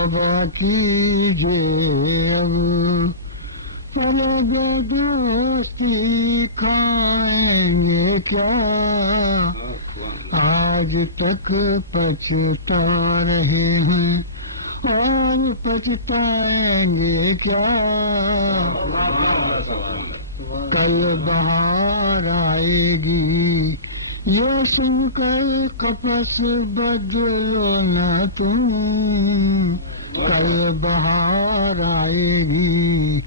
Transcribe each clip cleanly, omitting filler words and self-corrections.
توبہ کیجیے اب طلب دوستی کھائیں گے کیا آج تک پچھتا رہے ہیں اور پچھتائیں گے کیا کل بہار آئے گی یہ سن کر قفس بدلو نہ تم کل بہار آئے گی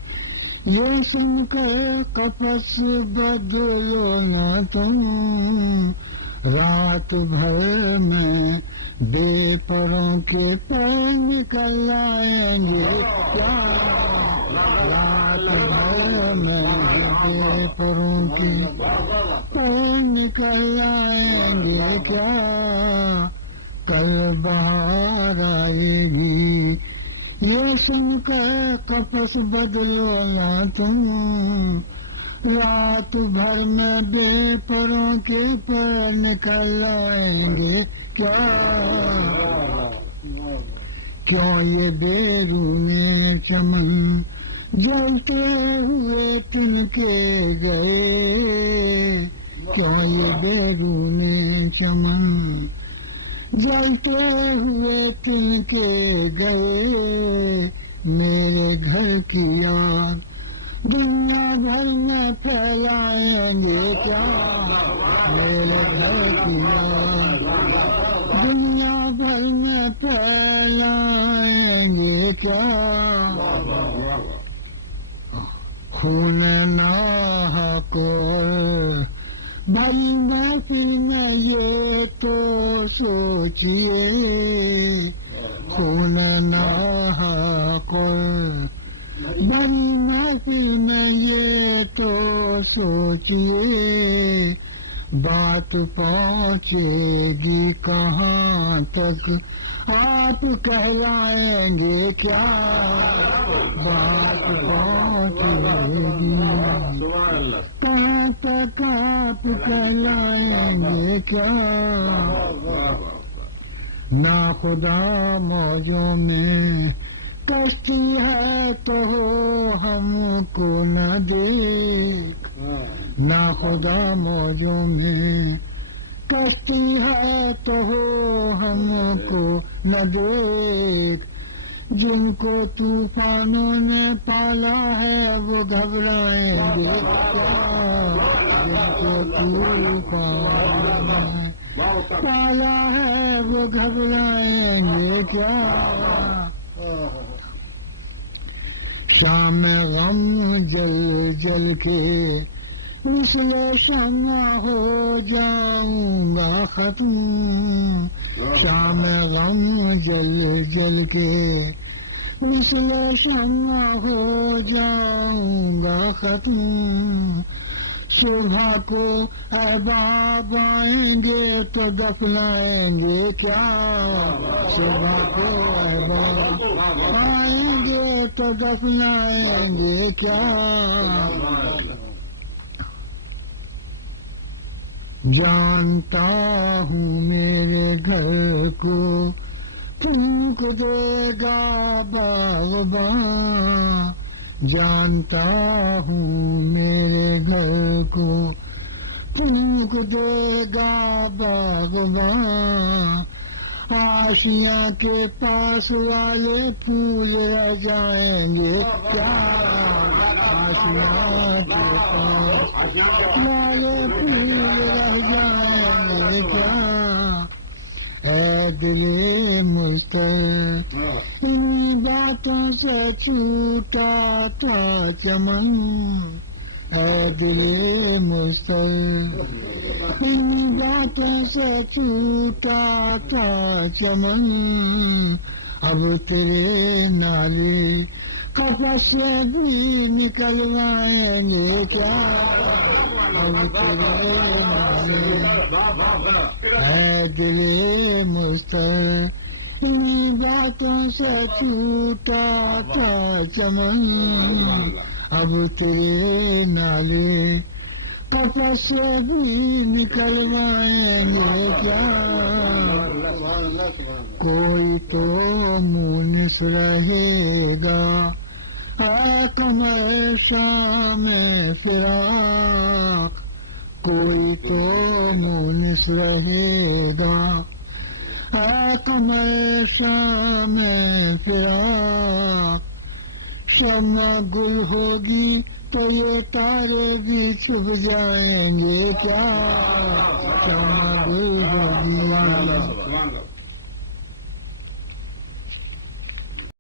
یہ سن کر قفس بدلو نہ تم رات بھر میں بے پروں کے پر نکل آئیں گے کیا رات بھر میں بے پروں کے پر نکل آئیں گے کیا کل بہار آئے گی یہ سن کر قفس بدلو نہ تم رات بھر میں بے پروں کے پر نکل آئیں گے کیا کیوں یہ بیرونے چمن جلتے ہوئے تن کے گئے کیوں یہ بیرونے چمن جلتے ہوئے تن کے گئے میرے گھر کی یاد دنیا بھر میں پھیلائیں گے کیا میرے گھر کی یاد دنیا بھر میں پھیلائیں گے کیا خون ناحق بھری محفل میں یہ تو سوچئے خون ناحق بھری محفل میں یہ تو سوچئے بات پہنچے گی کہاں تک آپ کہلائیں گے کیا بات پہنچے گی کہاں تک آپ کہلائیں گے کیا ناخدا موجوں میں کشتی ہے تو ہم کو نہ دیکھ ناخدا موجوں میں کشتی ہے تو ہم کو نہ دیکھ جن کو طوفانوں نے پالا ہے وہ گھبرائیں گے کیا جن کو طوفانوں نے پالا ہے وہ گھبرائیں گے کیا شام غم جل جل کے مثل شمع ہو جاؤں گا ختم شام غم جل جل کے مثل شمع ہو جاؤں گا ختم صبح کو احباب آئیں گے تو دفنائیں گے کیا صبح کو احباب آئیں گے تو دفنائیں گے کیا جانتا ہوں میرے گھر کو پھونک دے گا باغباں جانتا ہوں میرے گھر کو پھونک دے گا باغباں آشیاں کے پاس والے پھول رہ جائیں گے کیا آشیاں کے پاس والے پھول رہ جائیں گے کیا اے دل مستر انہی باتوں سے چھوٹا تھا چمن اے دل مستر انہی باتوں سے چھوٹا تھا چمن اب تیرے نالے قفس سے بھی نکلوائیں گے کیا اب تیرے نالے اے دل مستر انہی باتوں سے چھوٹا تھا چمن اب تیرے نالے قفس سے بھی نکلوائیں گے کیا کوئی تو مونس رہے گا قمر شام فراق کوئی تو مونس رہے گا قمر شام فراق شمع گل ہوگی تو یہ تارے بھی چھپ جائیں گے کیا